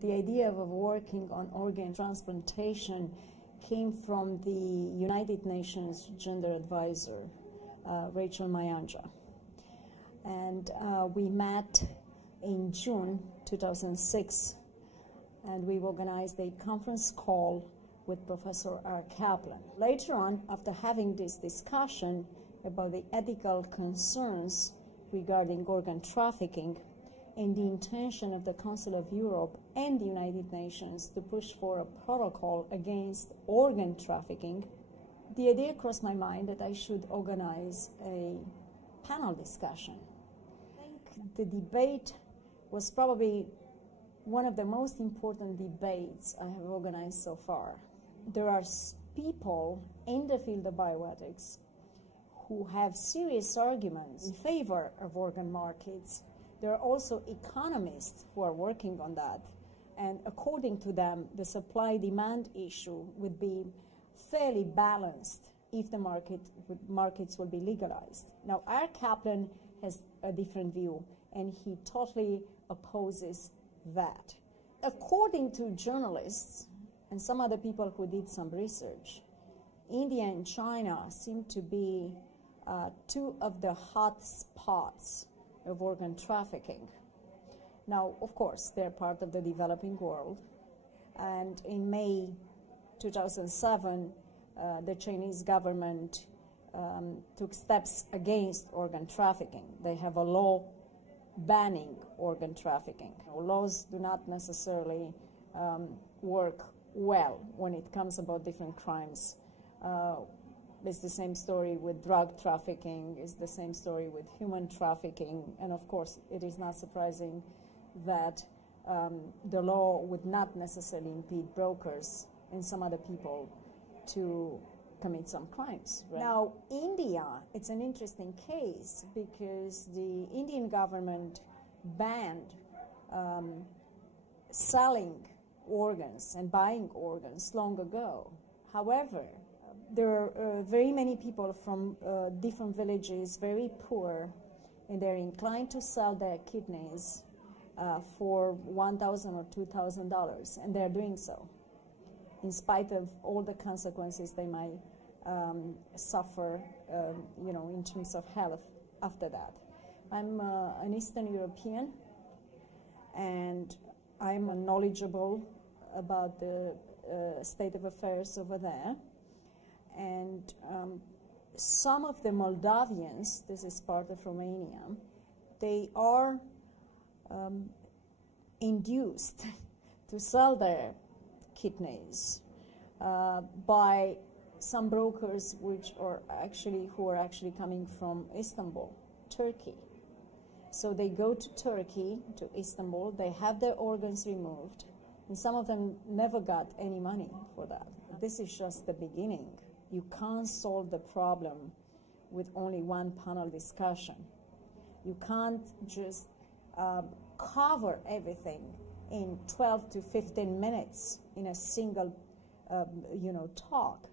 The idea of working on organ transplantation came from the United Nations Gender Advisor, Rachel Mayanja. And we met in June 2006, and we organized a conference call with Professor R. Kaplan. Later on, after having this discussion about the ethical concerns regarding organ trafficking and the intention of the Council of Europe and the United Nations to push for a protocol against organ trafficking, the idea crossed my mind that I should organize a panel discussion. I think the debate was probably one of the most important debates I have organized so far. There are people in the field of bioethics who have serious arguments in favor of organ markets. There are also economists who are working on that, and according to them, the supply-demand issue would be fairly balanced if the markets will be legalized. Now, R. Kaplan has a different view, and he totally opposes that. According to journalists and some other people who did some research, India and China seem to be two of the hot spots of organ trafficking. Now, of course, they're part of the developing world, and in May 2007, the Chinese government took steps against organ trafficking. They have a law banning organ trafficking. Laws do not necessarily work well when it comes about different crimes. It's the same story with drug trafficking, it's the same story with human trafficking, and of course it is not surprising that the law would not necessarily impede brokers and some other people to commit some crimes. Right? Now, India, it's an interesting case because the Indian government banned selling organs and buying organs long ago. However, there are very many people from different villages, very poor, and they're inclined to sell their kidneys for $1,000 or $2,000, and they're doing so, in spite of all the consequences they might suffer, in terms of health after that. I'm an Eastern European, and I'm knowledgeable about the state of affairs over there. And some of the Moldavians, this is part of Romania, they are induced to sell their kidneys by some brokers who are actually coming from Istanbul, Turkey. So they go to Turkey, to Istanbul, they have their organs removed, and some of them never got any money for that. This is just the beginning. You can't solve the problem with only one panel discussion. You can't just cover everything in 12 to 15 minutes in a single, talk.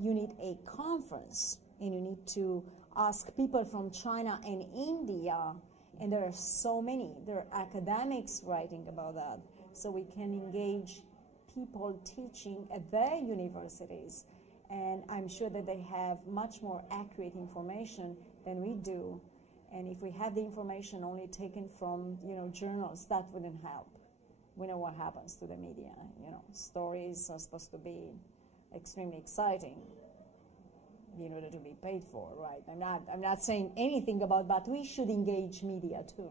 You need a conference, and you need to ask people from China and India, and there are so many. There are academics writing about that, so we can engage people teaching at their universities. And I'm sure that they have much more accurate information than we do. And if we had the information only taken from, journals, that wouldn't help. We know what happens to the media. Stories are supposed to be extremely exciting in order to be paid for, right? I'm not saying anything about, but we should engage media too.